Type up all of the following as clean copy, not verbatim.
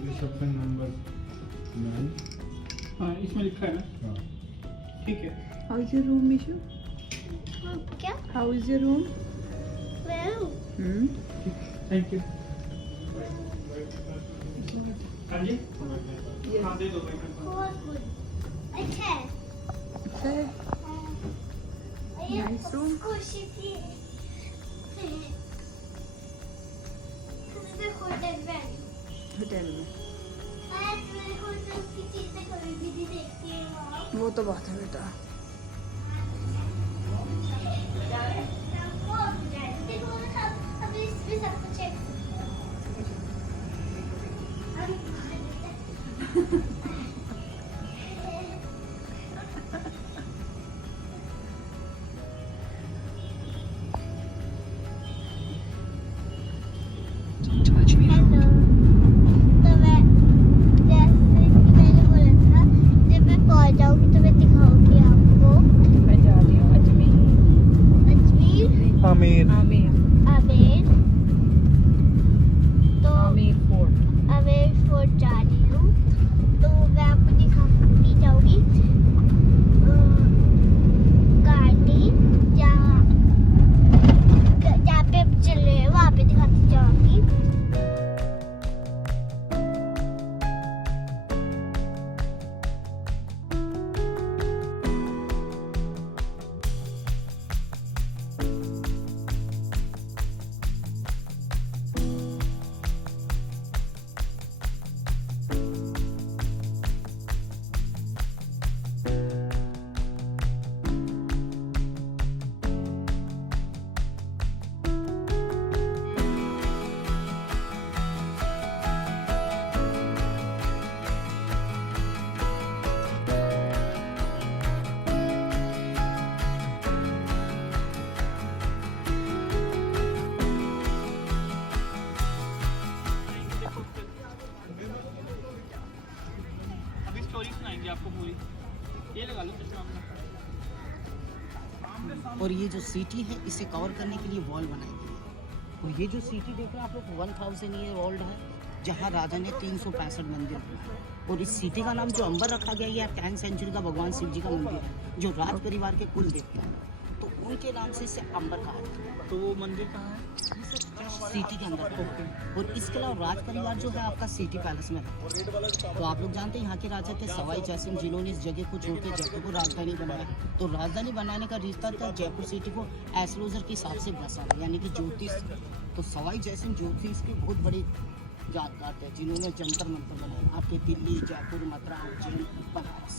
Reception number 9। हाँ इसमें लिखा है ना, हाँ ठीक है। How is your room, Mishu? क्या? How is your room? Well, thank you. हाँ जी, हाँ दे दो भाई। बहुत good. अच्छा है। Okay. ये Nice room. खुशी थी। मैं होटल में आई। होटल में आज मेरे होटल की चीजें कभी भी नहीं देखती है वहाँ। वो तो बात है बेटा। अभी इसमें सब कुछ है। हेलो, तो मैं जैसे कि मैंने बोला था, जब मैं पहुंच जाऊंगी तो मैं दिखाऊंगी आपको। मैं जा रही हूँ अजमेर। अजमेर, आमिर। आमिर आमेर, तो आमिर फोर्ट। आमेर फोर्ट जा रही हूँ। तो मैं आपको दिखाऊंगी जाऊंगी गाड़ी जहाँ पे हम चल रहे हैं वहाँ पे दिखाती जाऊंगी। अभी स्टोरी सुनाएंगे आपको पूरी, ये लगा लो चश्मा अपना। और ये जो सिटी है इसे कवर करने के लिए वॉल बनाई गई है। और ये जो सिटी देख रहे हैं आप लोग 1000 ईयर ओल्ड है, जहाँ राजा ने 365 मंदिर बनाए। और इस सिटी का नाम जो अंबर रखा गया है, 10th सेंचुरी का भगवान शिव जी का मंदिर है, जो राज परिवार के कुल देवता है, तो उनके नाम से इसे अंबर कहा जाता है। तो वो मंदिर कहाँ है? सिटी के अंदर है। और इसके अलावा राज परिवार जो है आपका सिटी पैलेस में रहता है। तो आप लोग जानते हैं यहाँ के राजा थे सवाई जयसिंह, जिन्होंने इस जगह को छोड़ के जयपुर को राजधानी बनाया। तो राजधानी बनाने का रिश्ता था जयपुर सिटी को एस्ट्रोलॉजर के हिसाब से बसाना, यानी कि ज्योतिष। तो सवाई जयसिंह ज्योतिष की बहुत बड़ी जानकार थे, जिन्होंने जंतर मंतर बनाया आपके दिल्ली, जयपुर, मथुरा, उज्जैन, बनारस।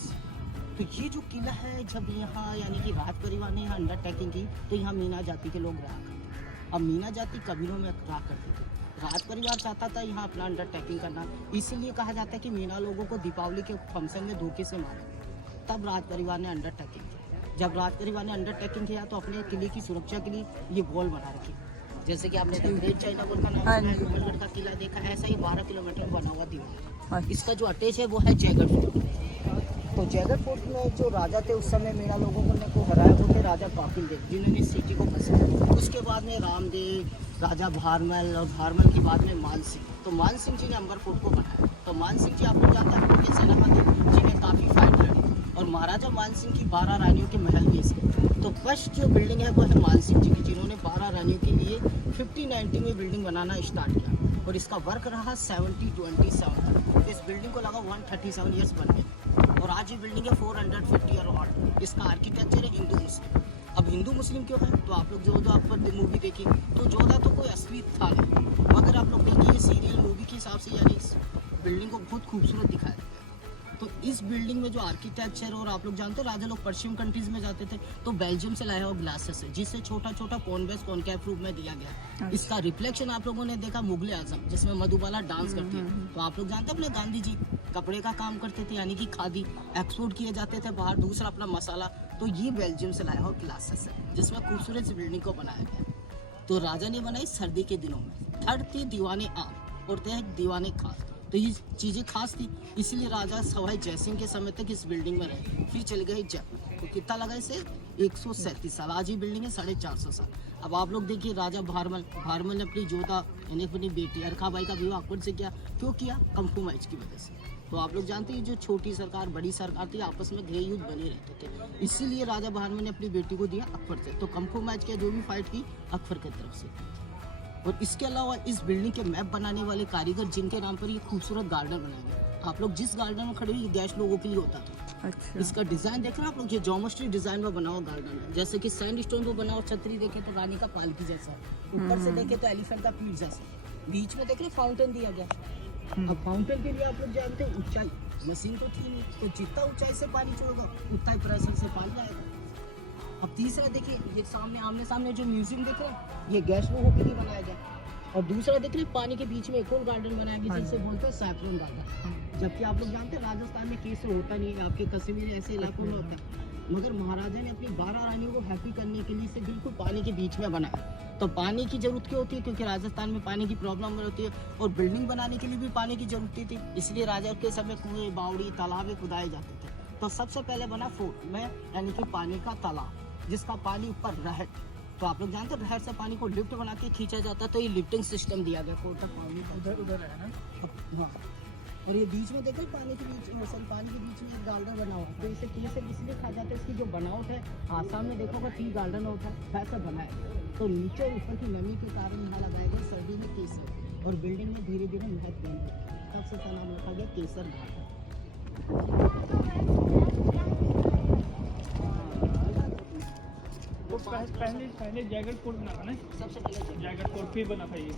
तो ये जो किला है, जब यहाँ यानी कि राज परिवार ने यहाँ अंडरटेकिंग की, तो यहाँ मीना जाति के लोग रहा करते। अब मीना जाति कबीलों में रहा करते थे। राज परिवार चाहता था यहाँ अपना अंडरटेकिंग करना, इसीलिए कहा जाता है कि मीना लोगों को दीपावली के फंक्शन में धोखे से मारा। तब राज परिवार ने अंडरटेकिंग किया। जब राज परिवार ने अंडरटेकिंग किया तो अपने किले की सुरक्षा के लिए ये वॉल बना रखी। जैसे कि आपने ग्रेट चाइना वॉल का नाम सुना है, लोहरगढ़ का किला देखा, ऐसा ही 12 किलोमीटर बना हुआ दीवार। इसका जो अटैच है वो है जयगढ़ फोर्ट। तो जयगढ़ फोर्ट में जो राजा थे उस समय मीना लोगों को हराया, वो थे राजा कपिल देव, जिन्होंने इस सिटी को बसाया। उसके बाद में रामदेव, राजा भारमल, और भारमल के बाद में मान सिंह। तो मान सिंह जी ने अंबर फोर्ट को बनाया। तो मान सिंह जी आप लोग जानते हैं उनके सेनापति जिन्हें काफ़ी फाइट लड़ी। और महाराजा मान सिंह की 12 रानियों के महल भी इसके। तो फर्स्ट जो बिल्डिंग है वो है मान सिंह जी की, जिन्होंने 12 रानियों के लिए 1590 में बिल्डिंग बनाना स्टार्ट किया। और इसका वर्क रहा 70-27। इस बिल्डिंग को लगा 137 ईयर्स बनने। और आज ये बिल्डिंग है 450 ईयर ओल्ड। इसका आर्किटेक्चर है हिंदू मुस्लिम। अब हिंदू मुस्लिम क्यों है? तो आप लोग जोधा पर मूवी देखी तो जोधा तो कोई असली था नहीं, मगर आप लोग देखिए सीरियल मूवी के हिसाब से यानी इस बिल्डिंग को बहुत खूबसूरत दिखाया गया। तो इस बिल्डिंग में जो आर्किटेक्चर, और आप लोग जानते हो राजा लोग पश्चिम कंट्रीज में जाते थे तो बेल्जियम से लाया हुआ ग्लासेस है, जिससे छोटा छोटा कॉन्वेक्स कॉनकेव रूप में दिया गया। इसका रिफ्लेक्शन आप लोगों ने देखा मुगल आजम, जिसमें मधुबाला डांस करती है। तो आप लोग जानते हैं अपने गांधी जी कपड़े का काम करते थे, यानी कि खादी एक्सपोर्ट किए जाते थे बाहर। दूसरा अपना मसाला, तो ये बेल्जियम से लाया हुआ ग्लासेस है, जिसमें खूबसूरत सी बिल्डिंग को बनाया गया। तो राजा ने बनाई सर्दी के दिनों में। थर्ड थी दीवाने आम और थे दीवाने खास। तो ये चीज़ें खास थी, इसीलिए राजा सवाई जयसिंह के समय तक इस बिल्डिंग में रहे। फिर चले गए जयपुर। तो कितना लगा इसे? 137 साल। आज ये बिल्डिंग है 450 साल। अब आप लोग देखिए राजा भारमल ने अपनी जोधा यानी अपनी बेटी अरखाबाई का विवाह अकबर से क्यों किया? कंप्रोमाइज की वजह से। तो आप लोग जानते हैं जो छोटी सरकार बड़ी सरकार थी आपस में गृह युद्ध बने रहते थे, इसीलिए राजा भारमल ने अपनी बेटी को दिया अकबर से। तो कंप्रोमाइज किया, जो भी फाइट की अकबर की तरफ से। और इसके अलावा इस बिल्डिंग के मैप बनाने वाले कारीगर जिनके नाम पर ये खूबसूरत गार्डन बनाएंगे, आप लोग जिस गार्डन में खड़े हुए गैस लोगों के लिए होता था। अच्छा। इसका डिजाइन देख रहे हैं आप लोग, ये ज्योमेट्री डिजाइन में बना हुआ गार्डन है। जैसे कि सैंड स्टोन पे बना हुआ, छतरी देखे तो रानी का पालकी जैसा, ऊपर से देखे तो एलिफेंट का पीठ जैसा, बीच में देख रहे फाउंटेन दिया गया। अब फाउंटेन के लिए आप लोग जानते हैं ऊंचाई, मशीन तो थी नहीं, तो जितना ऊंचाई से पानी छोड़ेगा उतना ही प्रेशर से पानी आएगा। अब तीसरा देखिए, ये सामने आमने सामने जो म्यूजियम देख रहे हैं, ये गेस्ट लोगों के लिए बनाया गया। और दूसरा देख रहे हैं, पानी के बीच में एक और गार्डन बनाया गया जिसे बोलते हैं सैफरन गार्डन। जबकि आप लोग जानते हैं राजस्थान में केसर होता नहीं है, आपके कश्मीर ऐसे इलाकों में होता है, मगर महाराजा ने अपनी 12 रानियों को हैप्पी करने के लिए इसे बिल्कुल पानी के बीच में बनाया। तो पानी की जरूरत क्यों होती है? क्योंकि राजस्थान में पानी की प्रॉब्लम होती है और बिल्डिंग बनाने के लिए भी पानी की जरूरत थी, इसलिए राजा के समय कुएं, बावड़ी, तालाब खुदाए जाते थे। तो सबसे पहले बना फोर्ट में, यानी कि पानी का तालाब, जिसका पानी ऊपर रहट। तो आप लोग जानते हैं रहट से पानी को लिफ्ट बना के खींचा जाता, तो ये लिफ्टिंग सिस्टम दिया गया फोर्ट तक पानी का। उधर है ना। हाँ, और ये बीच में देखो पानी के बीच में एक गार्डन बना हुआ है। तो इसे केसर इसलिए कहा जाता है, इसकी जो बनावट है आसाम में देखोगे टी गार्डन होता है वैसा बना है। तो नीचे और ऊपर की नमी के कारण यहाँ लगाया गया सर्दी में केसर, और बिल्डिंग में धीरे धीरे महक बन गई, तब से इसका नाम रखा गया केसर गार्डन। वो पहले जैगेट कोट बना था ना, सबसे पहले जैगेट कोट फिर बना था ये।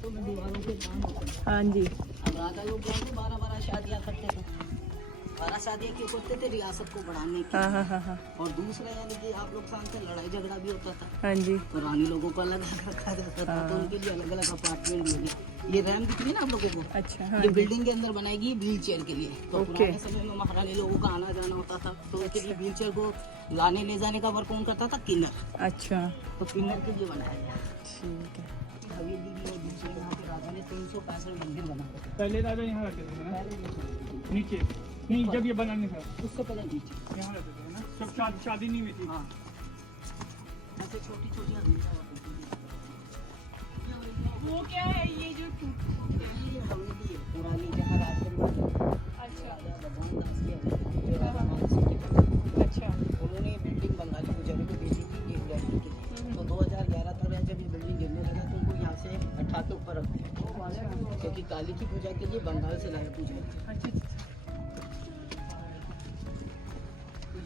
तो दीवारों के काम होता है। हाँ जी। अब राजा लोग जानते 12 शादियाँ करते थे। 12 शादियाँ क्यों करते थे? रियासत को बढ़ाने के हाँ लिए। हाँ हाँ। और दूसरा यानी कि आप लोग जानते हैं लड़ाई झगड़ा भी होता था, हाँ जी। तो रानी लोगों को अलग रखा जाता था। तो उनके लिए अलग अलग अपार्टमेंट भी होंगे। ये रैम दिख रही है ना आप लोगों को, अच्छा। हाँ ये जी। बिल्डिंग के अंदर बनाएगी व्हील चेयर के लिए। तो ओके। पुराने समय में महारानी लोगों का आना जाना होता था, तो उनके लिए व्हील चेयर को लाने ले जाने का वर्क कौन करता था? किन्नर। अच्छा। तो किन्नर के लिए बनाया गया। ठीक है। हवेली भी और दूसरे यहाँ पे राजा ने 365 मंदिर बनाए थे। पहले राजा यहाँ रहते थे ना, पहले नीचे नहीं, जब ये बना नहीं था उससे पहले नीचे यहाँ रहते थे ना, जब शादी नहीं हुई थी। हाँ, ऐसे छोटी छोटी हवेलियाँ होती थी। वो क्या है ये जो ये हवेली है पुरानी, जहाँ राज परिवार अच्छा भगवान दास की हवेली, जो राजा मान सिंह के अच्छा उन्होंने ये बिल्डिंग बंगाली पुजारी को बेची थी एक गैलरी के लिए। तो 2011 तक जब ये बिल्डिंग गिरने लगा तो उनको यहाँ से हटा के ऊपर रख दिया, क्योंकि काली की पूजा के लिए बंगाल से लाया पुजारी।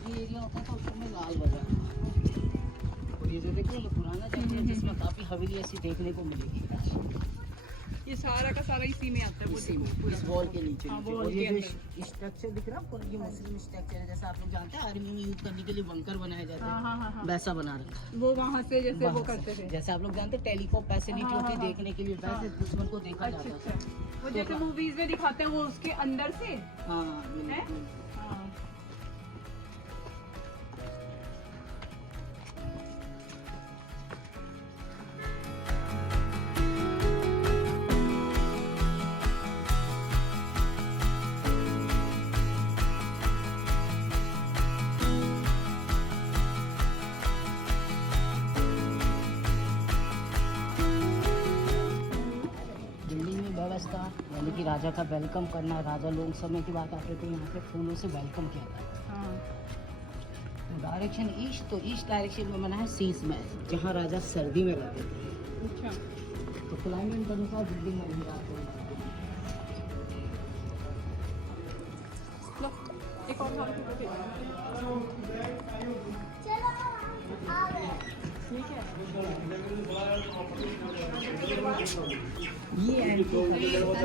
ये एरिया होता था उसमें लाल बाजार। और ये जो देखो ये पुराना जंगल है जिसमें काफी हवेली ऐसी देखने को मिलेगी। ये सारा का सारा इसी में आता है वो इसी में, देखो पूरा। इस वॉल के नीचे हाँ, नीचे। वॉल और ये के जो स्ट्रक्चर दिख रहा है आपको, ये मुस्लिम स्ट्रक्चर है, जैसा आप लोग जानते हैं आर्मी में यूज करने के लिए बंकर बनाए जाते हाँ हाँ हाँ हैं, हाँ। वैसा बना रखा है। वो वहाँ से जैसे वो वहाँ करते से। थे। जैसे आप लोग जानते हैं टेलीकॉम फैसिलिटी हाँ, होती है हाँ, देखने के लिए, वैसे दुश्मन को देखा अच्छा जाता अच्छा। था। वो जैसे मूवीज में दिखाते हैं वो उसके अंदर से। हाँ बिल्कुल। हाँ। बिल्डिंग में व्यवस्था यानी कि राजा का वेलकम करना, राजा लोग समय की बात आते थे यहाँ पे फूलों से वेलकम किया था। हाँ। डायरेक्शन ईस्ट, तो ईस्ट डायरेक्शन में बना है शीश महल, जहाँ राजा सर्दी में रहते थे। अच्छा। तो क्लाइमेट के अनुसार बिल्डिंग में भी रात लो एक और साल फोटो चलो आ गए। ठीक है। ये एंटी कहता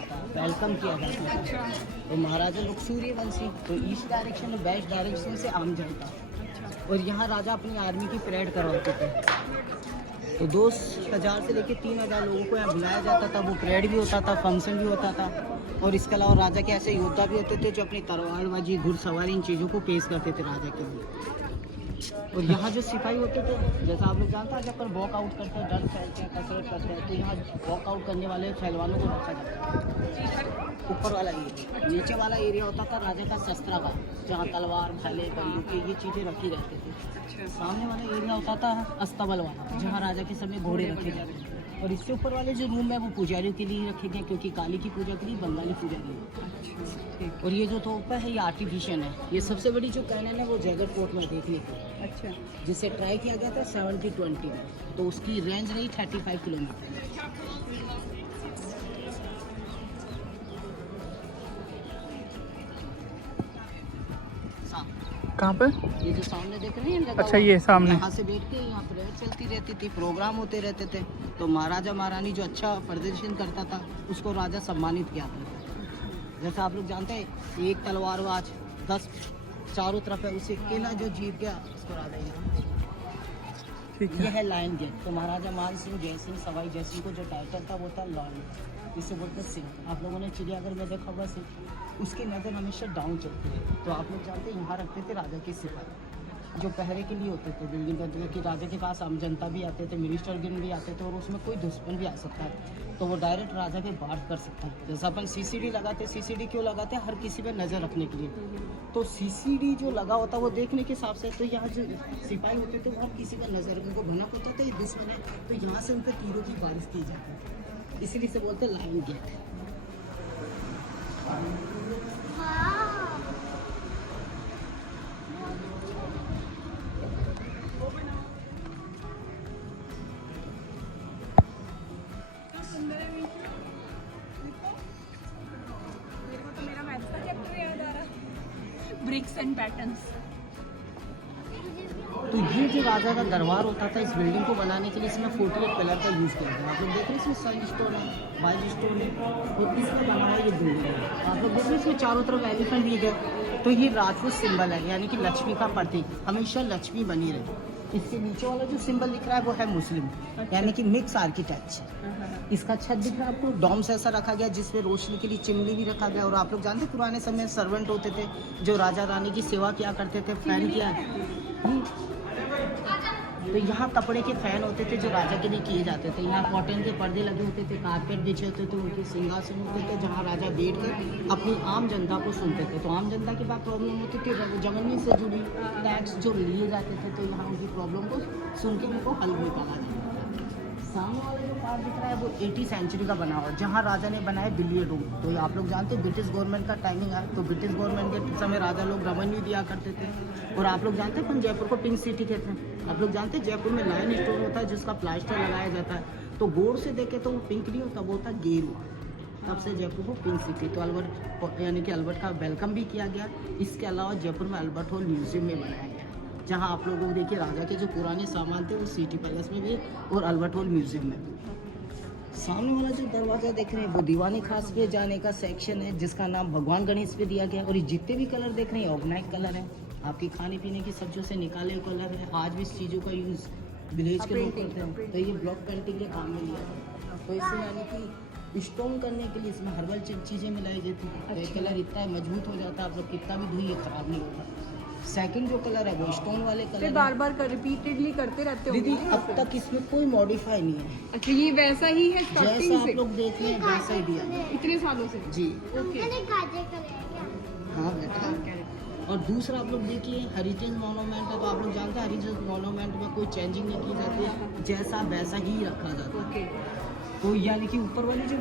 था, वेलकम किया जाता था। अच्छा तो महाराजा लोग सूर्यवंशी, तो ईस्ट डायरेक्शन में वेस्ट डायरेक्शन से आम जाता। अच्छा। और यहाँ राजा अपनी आर्मी की परेड करवाते थे। तो 2000 से लेकर 3000 लोगों को यहाँ बुलाया जाता था, वो परेड भी होता था, फंक्शन भी होता था। और इसके अलावा राजा के ऐसे योद्धा भी होते थे जो अपनी तलवारबाजी, घुड़सवारी, इन चीज़ों को पेश करते थे राजा के लिए। और यहाँ जो सिपाही होते थे, जैसा आप लोग जानते हैं, जब पर वॉकआउट करते हैं, डंड खेलते हैं, कसरत करते हैं, तो यहाँ वॉकआउट करने वाले पहलवानों को रखा जाता है। ऊपर वाला एरिया, नीचे वाला एरिया होता था राजा का शस्त्रागार, जहाँ तलवार, भाले, बंदूकें, ये चीज़ें रखी रहती थी। सामने वाला एरिया होता था अस्तबल वाला, जहाँ राजा के समय घोड़े रखे जाते थे। और इससे ऊपर वाले जो रूम है वो पुजारियों के लिए रखे गए, क्योंकि काली की पूजा के लिए बंगाली पूजा के लिए। और ये जो तोहफा है ये आर्टिफिशियल है। ये सबसे बड़ी जो कैनन है वो जैगर फोर्ट में देखने को, अच्छा, जिसे ट्राई किया गया था 70-20 में, तो उसकी रेंज रही 35 किलोमीटर। कहाँ पे? ये जो सामने देख रहे हैं लगा अच्छा, हुआ, ये सामने। यहाँ से बैठ के यहाँ प्रेयर चलती रहती थी, प्रोग्राम होते रहते थे। तो महाराजा महारानी जो अच्छा प्रदर्शन करता था उसको राजा सम्मानित किया था। जैसा आप लोग जानते हैं, एक तलवारबाज 10 चारों तरफ है, उसे अकेला जो जीत गया उसको राजा इनाम। ठीक ये है। है लायन गेट। तो महाराजा मान सिंह जय सिंह सवाई जय सिंह को जो टाइटल था वो था लॉर्ड, इसे बोलते सिंह। आप लोगों ने चिड़ियाघर में देखा होगा सिंह, उसकी नज़र हमेशा डाउन चलती है। तो आप लोग जानते हैं यहाँ रखते थे राजा के सिपाही, जो पहरे के लिए होते थे बिल्डिंग के अंदर, कि राजा के पास आम जनता भी आते थे, मिनिस्टर गिन भी आते थे, और उसमें कोई दुश्मन भी आ सकता है तो वो डायरेक्ट राजा के बाढ़ कर सकता है। जैसा अपन सीसीडी लगाते, सीसीडी क्यों लगाते हैं? हर किसी पे नज़र रखने के लिए। तो सीसीडी जो लगा होता है वो देखने के हिसाब से, तो यहाँ जो सिपाही होते थे वो हर किसी का नज़र, उनको भनक होता था ये दुश्मन है, तो यहाँ से उन पर तीरों की बारिश की जाती है, इसीलिए से बोलते लाइन गेट। सुंदर है मीशो। देखो, मेरे को तो मेरा मैथ का चैप्टर याद आ रहा। Bricks and patterns. तो ये जो राजा का दरबार होता था, इस बिल्डिंग को बनाने के लिए इसमें 48 पिलर का यूज़ किया गया। आप लोग देख रहे हैं इसमें सन स्टोन है, वाइट स्टोन है, और इसमें बना हुआ ये बिल्डिंग है। आप लोग देख रहे हैं इसमें चारों तरफ एलिफेंट दिए गए। तो ये राजपूत सिंबल है, यानी कि लक्ष्मी का प्रतीक, हमेशा लक्ष्मी बनी रहे। इसके नीचे वाला जो सिंबल दिख रहा है वो है मुस्लिम, यानी कि मिक्स आर्किटेक्चर। इसका छत दिख रहा है आपको, डॉम्स ऐसा रखा गया जिसमें रोशनी के लिए चिमनी भी रखा गया। और आप लोग जानते हैं पुराने समय में सर्वेंट होते थे जो राजा रानी की सेवा किया करते थे, फैन किया। तो यहाँ कपड़े के फैन होते थे जो राजा के लिए किए जाते थे। यहाँ कॉटन के पर्दे लगे होते थे, कारपेट बिछे होते थे, उनके सिंहासन होते थे जहाँ राजा बैठ कर अपनी आम जनता को सुनते थे। तो आम जनता के बाद प्रॉब्लम होती थी, जमीन से जुड़ी टैक्स जो लिए जाते थे, तो यहाँ उनकी प्रॉब्लम को सुन के उनको हल निकाला जाता था। सामने वाला जो पार्क दिख रहा है वो 80 सेंचुरी का बना हुआ है, जहाँ राजा ने बनाया बिलियर्ड रूम। तो आप लोग जानते हैं ब्रिटिश गवर्नमेंट का टाइमिंग है, तो ब्रिटिश गवर्नमेंट के समय राजा लोग रेवेन्यू दिया करते थे। और आप लोग जानते हैं अपन जयपुर को पिंक सिटी कहते हैं। आप लोग जानते हैं जयपुर में लाइन स्टोन होता है जिसका प्लास्टर लगाया जाता है, तो गौर से देखे तो वो पिंक नहीं होता, वो होता गेरुआ। तब से जयपुर को पिंक सिटी, तो अल्बर्ट यानी कि अल्बर्ट का वेलकम भी किया गया। इसके अलावा जयपुर में अल्बर्ट हॉल म्यूजियम में बनाया गया, जहाँ आप लोगों को देखिए राजा के जो पुराने सामान थे वो सिटी पैलेस में भी और अल्बर्ट हॉल म्यूजियम में भी। सामने वाला जो दरवाज़ा देख रहे हैं वो दीवानी खास पे जाने का सेक्शन है, जिसका नाम भगवान गणेश पे दिया गया है। और ये जितने भी कलर देख रहे हैं ऑर्गेनाइज कलर है, आपकी खाने पीने की सब्जियों से निकाले हुए कलर है। आज भी इस चीज़ों का यूज़ विलेज के लोग करते हैं, तो ये ब्लॉक पेंटिंग के काम में लिया जाता है। तो इससे यानी कि स्टोन करने के लिए इसमें हर्बल चीज़ें मिलाई जाती हैं। तो ये कलर इतना मजबूत हो जाता है, आप लोग कितना भी धोइए खराब नहीं होता। सेकंड जो कलर है वो स्टोन वाले कलर बार बार रिपीटेडली करते रहते हो दीदी, अब तक इसमें कोई मॉडिफाई नहीं है। अच्छा, ये वैसा ही है जैसा स्टार्टिंग आप से लोग देख रहे हैं वैसा ही दिया है। इतने सालों से? जी ओके। मैंने गाजर करेगा। हाँ बेटा। और दूसरा आप लोग देखिए हेरिटेज मोनूमेंट है, तो आप लोग जानते हैं हेरिटेज मोनूमेंट में कोई चेंजिंग नहीं की जाती है, जैसा वैसा ही रखा जाता है। ओके। तो यानी कि ऊपर वाली जो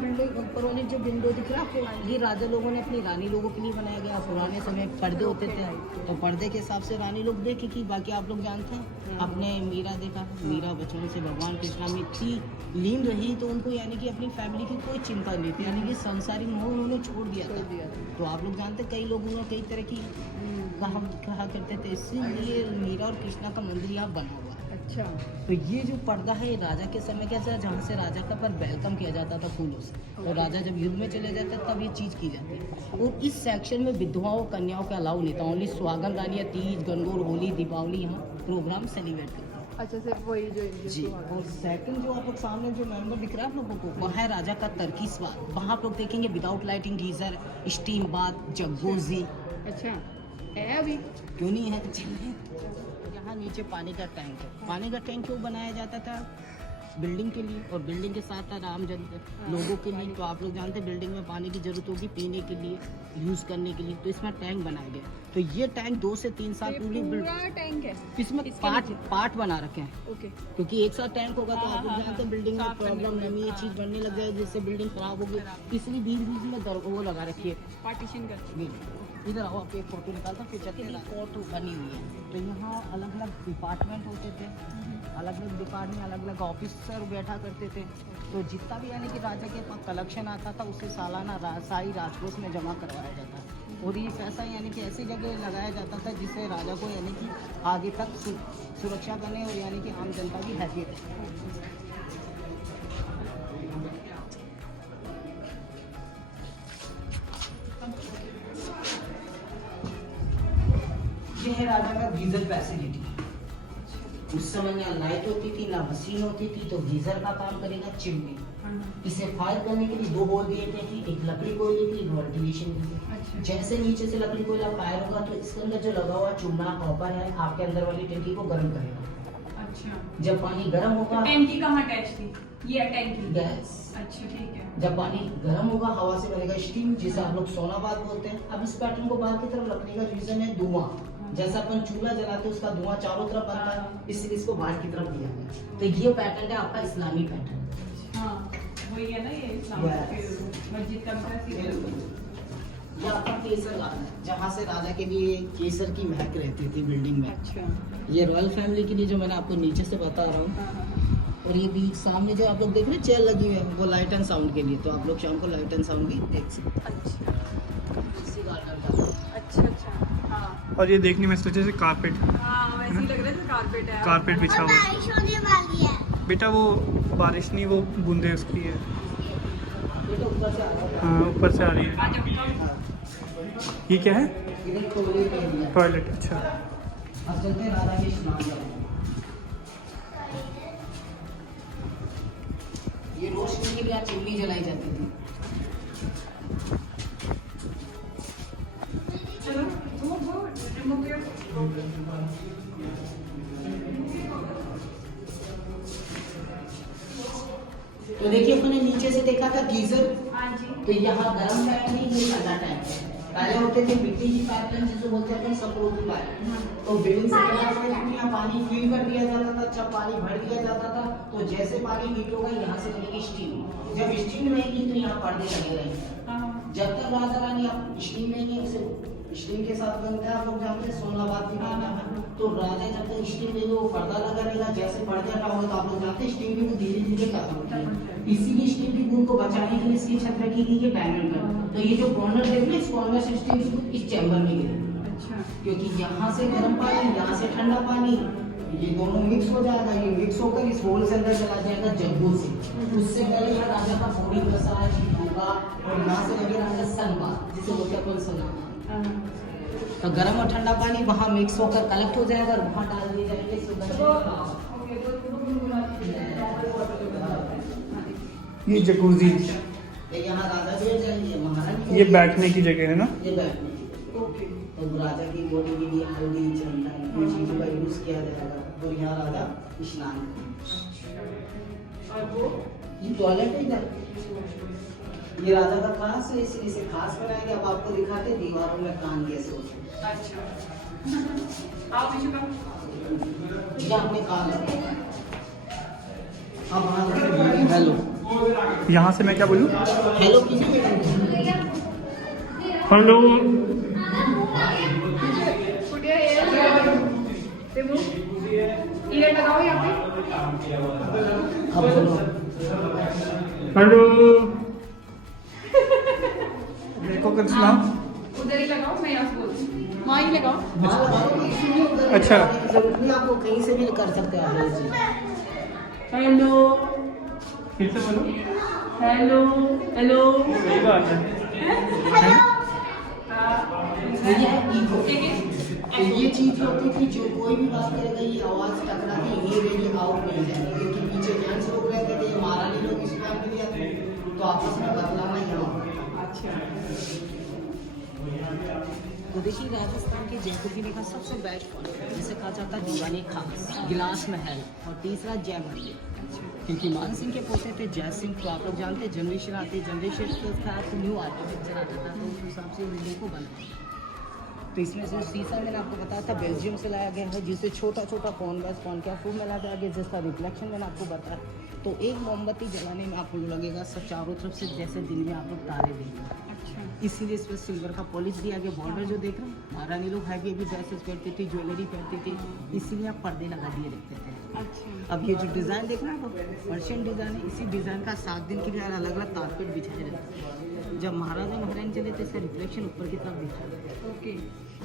विंडो दिख रहा है आपको, ये राजा लोगों ने अपनी रानी लोगों के लिए बनाया गया। पुराने समय पर्दे होते थे, तो पर्दे के हिसाब से रानी लोग देखे की। बाकी आप लोग जानते हैं अपने मीरा देखा, मीरा बचपन से भगवान कृष्णा में इतनी लीन रही, तो उनको यानी कि अपनी फैमिली की कोई चिंता नहीं थी, यानी कि संसारिक मोह उन्होंने छोड़ दिया था। तो आप लोग जानते कई लोग उन्होंने कई तरह की कहा करते थे, इसीलिए मीरा और कृष्णा का मंदिर यहाँ बना हुआ है। अच्छा। तो ये जो पर्दा है ये राजा के समय का है, जहाँ से राजा का पर वेलकम किया जाता था फूलों से। और राजा जब युद्ध में चले जाते तब ये चीज़ की जाती है। और इस सेक्शन में विधवाओं कन्याओं का अलाउ नहीं था, ओनली सुहागन रानियाँ तीज, गणगौर, होली, दीपावली यहाँ प्रोग्राम सेलिब्रेट करते हैं। अच्छा, सिर्फ वही जो जी। और सेकंड जो आप लोग सामने जो मेंबर दिख रहा है आप लोगों को, वह है राजा का टर्की स्वाद। वहाँ आप लोग देखेंगे without lighting geyser, steam bath, जगोजी। अच्छा। है अभी क्यों नहीं है? यहाँ नीचे पानी का टैंक है। पानी का टैंक क्यों बनाया जाता था? बिल्डिंग के लिए, और बिल्डिंग के साथ साथ आम जन लोगों के लिए। तो आप लोग जानते हैं बिल्डिंग में पानी की जरूरत होगी पीने के लिए, यूज़ करने के लिए, तो इसमें टैंक बनाए गए। तो ये टैंक 2 से 3 साल पूरी पूरा टैंक है इसमें इसके पार्ट बना रखे हैं, ओके क्योंकि एक साथ टैंक होगा तो हाँ, आप लोग हाँ, जानते हैं हाँ। बिल्डिंग में साफ करने प्रॉब्लम के नमी ये हाँ। चीज़ बनने लग जाए जिससे बिल्डिंग खराब होगी, इसलिए बीच बीच में वो लगा रखी है। पार्टीशन कर इधर आओ, आपको एक फोटो निकालता हूँ, फिर चलते हैं। कोर्ट बनी हुई है, तो यहाँ अलग अलग डिपार्टमेंट होते थे, अलग अलग डिपार्टमेंट अलग अलग ऑफिसर बैठा करते थे। तो जितना भी यानी कि राजा के पास कलेक्शन आता था उसे सालाना सारी राजकोष में जमा करवाया जाता है। और ये पैसा यानी कि ऐसी जगह लगाया जाता था जिससे राजा को यानी कि आगे तक सुरक्षा करने और यानी कि आम जनता की हैसियत है। ये है राजा का गीजर फैसिलिटी। उस समय ना लाइट होती थी ना मशीन होती थी, तो गीजर का काम करेगा चिमनी। इसे फायर करने के लिए 2 होल दिए गए थे, एक लकड़ी कोयले की, एक वेंटिलेशन की। जैसे नीचे से लकड़ी कोयला फायर होगा तो इसके अंदर जो लगा हुआ चूना कॉपर है आपके अंदर वाली टंकी को गर्म करेगा। अच्छा जब पानी गर्म होगा, टैंकी कहाँ अटैच थी? ये टैंकी गैस। अच्छा ठीक है। जब पानी गर्म होगा हवा से बनेगा स्टीम, जिसे आप लोग सोनाबाद बोलते हैं। अब इस पैटर्न को बाहर की तरफ रखने का रीजन है धुआं। जैसा अपन चूल्हा जलाते हैं उसका धुआं चारों तरफ बनता है, इसलिए इसको बाहर की तरफ दिया गया। तो ये पैटर्न है आपका इस्लामी पैटर्न। हाँ वही है ना, ये इस्लामिक मस्जिद का ये आपका केसर गार्डन है, जहाँ से राजा के लिए केसर की महक रहती थी बिल्डिंग में। अच्छा ये रॉयल फैमिली के लिए जो मैंने आपको नीचे से बता रहा हूँ। और ये बीच सामने जो आप लोग देख रहे हैं चेयर लगी हुई है वो लाइट एंड साउंड के लिए, तो आप लोग शाम को लाइट एंड साउंड भी देख सकते हैं। अच्छा हाँ और ये देखने में जैसे कारपेट हाँ वैसे ही लग रहा है कारपेट है। कारपेट बिछा और हुआ बारिश होने वाली है। बेटा, वो बारिश नहीं, वो बूंदे उसकी है। ये तो ऊपर से आ रहा है। हाँ ऊपर से आ रही है। आज हम ये क्या है? इधर टॉयलेट एरिया। टॉयलेट। अच्छा अब चलते हैं राजा के स्नान घाट। ये रोशनी के लिए यहाँ चिमनी जलाई जाती थी। चलो वो रिमूव योर तो देखिए अपने नीचे से देखा था गीजर, हाँ जी तो यहाँ गर्म टैंक नहीं, ये ठंडा टैंक है। पहले होते थे मिट्टी की पाइपलाइन जिसे बोलते हैं अपन सपोर्टिव पाइप। तो बिल्डिंग से यहाँ पानी फिल कर दिया जाता था, जब पानी भर दिया जाता था तो जैसे पानी लीक होगा यहाँ से बनेगी स्टीम। जब स्टीम रहेगी तो यहाँ पर्दे लगे रहेंगे। जब तक राजा रानी आप स्टीम लेंगे उसे स्टीम के साथ बनता है, आप लोग जानते हैं सोनाबाद की खाना है। तो राजा जब तक स्टीम लेंगे वो पर्दा लगा रहेगा, जैसे पर्दा हटा होगा तो आप लोग जानते हैं स्टीम की बूंद धीरे धीरे खत्म होती है। इसीलिए स्टीम की बूंद को बचाने के लिए इसकी छत रखी गई है डायमंड का। तो ये जो कॉर्नर देख रहे हैं इस कॉर्नर से स्टीम की बूंद इस चैम्बर में गिरेगी। अच्छा क्योंकि यहाँ से गर्म पानी यहाँ से ठंडा पानी ये दोनों मिक्स हो जाएगा, ये मिक्स होकर इस होल से अंदर चला जाएगा जग्गू से। उससे पहले यहाँ राजा का बॉडी मसाज होगा और यहाँ से लगे राजा सनबाथ जिसे बोलते हैं अपन सना। तो गर्म और ठंडा पानी वहाँ मिक्स होकर कलेक्ट हो जाएगा और वहाँ डाल दिए जाएंगे। ये जकूजी, यहाँ राजा बैठ जाएंगे, महारानी ये बैठने की जगह है ना? ये बैठने की। तो राजा की बॉडी के लिए हल्दी चंदन इन चीज़ों का यूज किया जाएगा। और यहाँ राजा स्नान ये टॉयलेट है इधर, ये राजा का खास है इसलिए इसे खास बनाएंगे। अब आपको दिखाते हैं दीवारों में काम कैसे होते हैं। अच्छा आप विशु का ये आपने काम अब वहाँ हेलो यहाँ से मैं क्या बोलूँ? हेलो किसी हेलो। ईयर लगाओ यहाँ पे। अब बोलो हेलो। देखो कुछ नाम। उधर ही लगाओ, मैं यहाँ से बोलती हूँ। वहाँ ही लगाओ। अच्छा। जरूरत नहीं, आपको कहीं से भी कर सकते हैं हेलो जी। हेलो फिर से बोलो। हेलो हेलो सही बात है। ये है ईगो। तो ये चीज होती थी जो कोई भी बात करेगा ये आवाज टकराती ये रहेगी, आउट नहीं जाएगी। क्योंकि पीछे जेंट्स लोग रहते थे, महारानी लोग इस काम के लिए आते थे, तो आपस में बदलाना यहाँ। अच्छा तो देखिए राजस्थान के जयपुर जिले का सबसे बेस्ट फॉरेस्ट है जिसे कहा जाता है दीवानी खास, गिलास महल और तीसरा जय मंदिर। क्योंकि मान सिंह के पोते थे जय सिंह, तो आप लोग जानते हैं जनरेशन आती है, जनरेशन के साथ न्यू आर्किटेक्चर आता था, तो उस हिसाब से बिल्डिंग को बनाया। तो इसमें से शीशा मैंने आपको बताया था बेल्जियम से लाया गया है, जिससे छोटा छोटा कॉन गैस कॉन क्या फूल में लाया गया जिसका रिफ्लेक्शन मैंने आपको बताया। तो एक मोमबत्ती जलाने में आपको लगेगा सब चारों तरफ से जैसे दिन में आप लोग तारे देंगे। अच्छा। इसीलिए इस पर सिल्वर का पॉलिश दिया गया। बॉर्डर जो देख रहे हैं महारानी लोग हैवी हैवी ड्रेसेस पहनती थी, ज्वेलरी पहनती थी, इसीलिए आप पर्दे लगा दिए रखते थे। अच्छा। अब ये जो डिज़ाइन देख रहे हैं आपको पर्शियन डिज़ाइन है, इसी डिज़ाइन का 7 दिन के लिए अलग अलग कारपेट बिछाए रहते हैं। जब महाराजा महारानी चले थे इसका रिफ्लेक्शन ऊपर की तरफ दिखा है। ओके।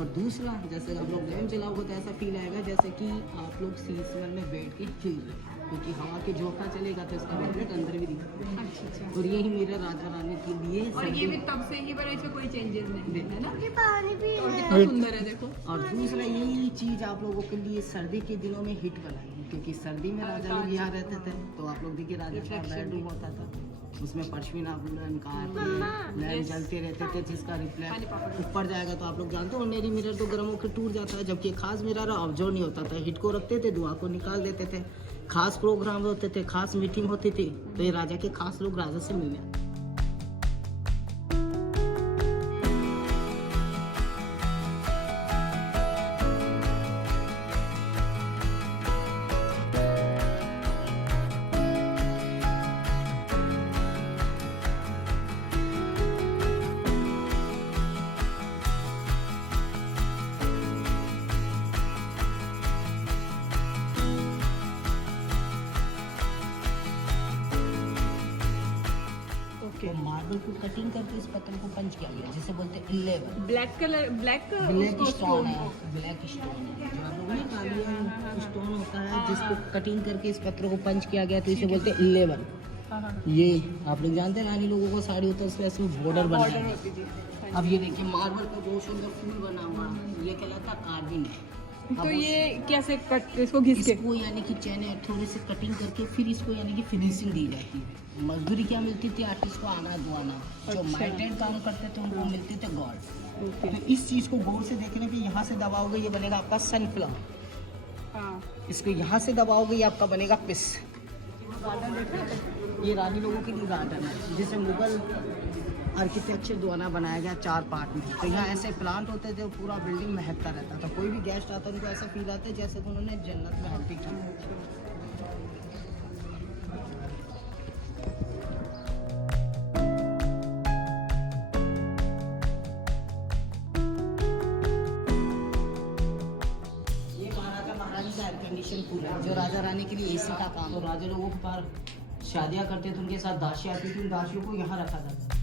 और दूसरा जैसे आप लोग लैम्प जलाओगे तो ऐसा फील आएगा जैसे कि आप लोग सीजन में बैठ के हिल रहे हैं, क्योंकि हवा के झोंका चलेगा तो इसका रिफ्लेक्ट अंदर भी दिखा। अच्छा अच्छा। और यही मेरे राजा रानी के लिए और ये भी तब से ही बड़ा, इसमें कोई चेंजेस नहीं है ना? पानी भी और है। कितना सुंदर है देखो। और दूसरा यही चीज़ आप लोगों के लिए सर्दी के दिनों में हिट बनाई, क्योंकि सर्दी में राजा लोग यहाँ रहते थे, तो आप लोग देखिए राजा का बेडरूम होता था, उसमें पश्मीना वुलन लैम्प जलते रहते थे जिसका रिफ्लेक्ट ऊपर जाएगा तो आप लोग जानते हो ऑर्डिनरी मिरर तो गर्म होकर टूट जाता है, जबकि खास मिरर ऑब्जर्व नहीं होता था, हिट को रखते थे, धुआं को निकाल देते थे। खास प्रोग्राम होते थे, खास मीटिंग होती थी, तो ये राजा के खास लोग राजा से मिलने आते। तो मार्बल को कटिंग करके इस पत्थर को पंच किया गया जिसे बोलते हैं 11 black colour, black black stone है, ब्लैक स्टोन है जो आप लोगों ने कालिया स्टोन होता है जिसको कटिंग करके इस पत्थर को पंच किया गया, तो इसे बोलते हैं 11। ये आप लोग जानते हैं रानी लोगों को साड़ी होता है उसमें ऐसे बॉर्डर बना बॉर्डर है। होती थी। अब ये देखिए मार्बल का बहुत सुंदर फूल बना हुआ है, ये कहलाता है कार्विंग है। तो ये कैसे कट, इसको घिस के? इसको यानी कि चैने थोड़ी सी कटिंग करके फिर इसको यानी कि फिनिशिंग दी जाती है। मजदूरी क्या मिलती थी आर्टिस्ट को, आना दुआना। जो अच्छा। माइटेड काम करते थे उनको मिलते थे गॉड। ओके। तो इस चीज़ को गौर से देखने पे यहाँ से दबाओगे ये बनेगा आपका सनफ्लावर, हाँ। इसको यहाँ से दबाओगे ये आपका बनेगा पिस। गार्डन देख रहे हैं? ये रानी लोगों के लिए गार्डन है जिसे मुगल आर्किटेक्चर द्वारा बनाया गया 4 पार्ट में। तो यहाँ ऐसे प्लांट होते थे, पूरा बिल्डिंग महकता रहता था, कोई भी गेस्ट आता उनको ऐसा फील आता है जैसे कि उन्होंने जन्नत में हल्दी की। ये महाराजा महारानी का एयर कंडीशन कूलर है जो राजा रानी के लिए एसी का काम। तो राजा लोगों के पास शादियाँ करते थे, उनके साथ दासी आती थी, उन दासियों को यहाँ रखा जाता था।